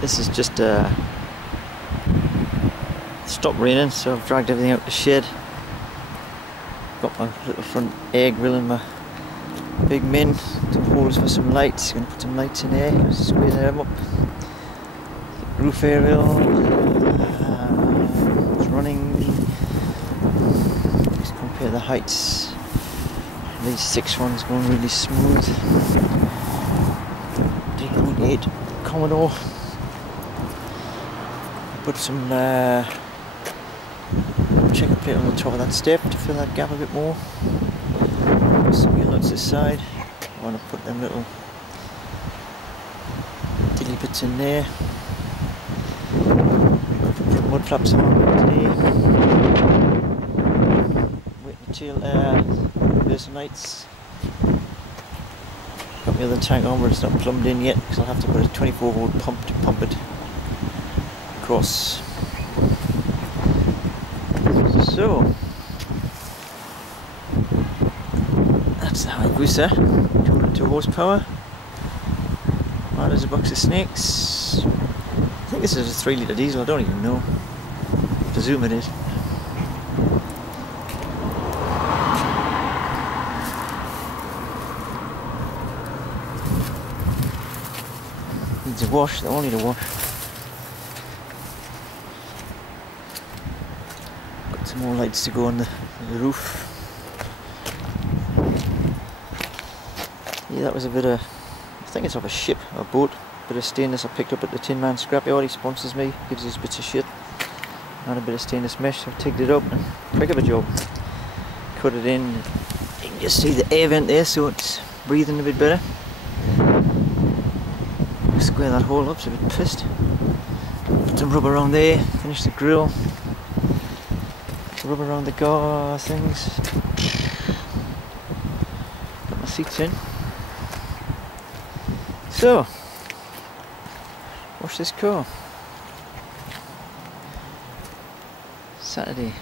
This is just stopped raining, so I've dragged everything out the shed. Got my little front air grill and my big min, some holes for some lights. Gonna put some lights in there, squeeze them up. Roof aerial, it's running. Just compare the heights. These 6 ones going really smooth. 3.8 Commodore. Put some checker plate on the top of that step to fill that gap a bit more. Put some nuts this side. I want to put them little dilly bits in there. Put mud flaps on today. Wait until there's some lights. Got my other tank on, but it's not plumbed in yet because I'll have to put a 24-volt pump to pump it across. So that's the Hayabusa, 202 horsepower. Oh, there's a box of snakes. I think this is a 3-litre diesel, I don't even know. I presume it is. Needs a wash, they all need a wash. Got some more lights to go on the roof. Yeah, that was a bit of, I think it's off a ship or boat, bit of stainless I picked up at the Tin Man scrapyard. He sponsors me, gives us bits of shit. And a bit of stainless mesh, so I've tigged it up and quick of a job. Cut it in, you can just see the air vent there, so it's breathing a bit better. Square that hole up, it's a bit pissed. Put some rubber around there, finish the grill. Rubber around the car things. Put my seats in. So, wash this car. Saturday.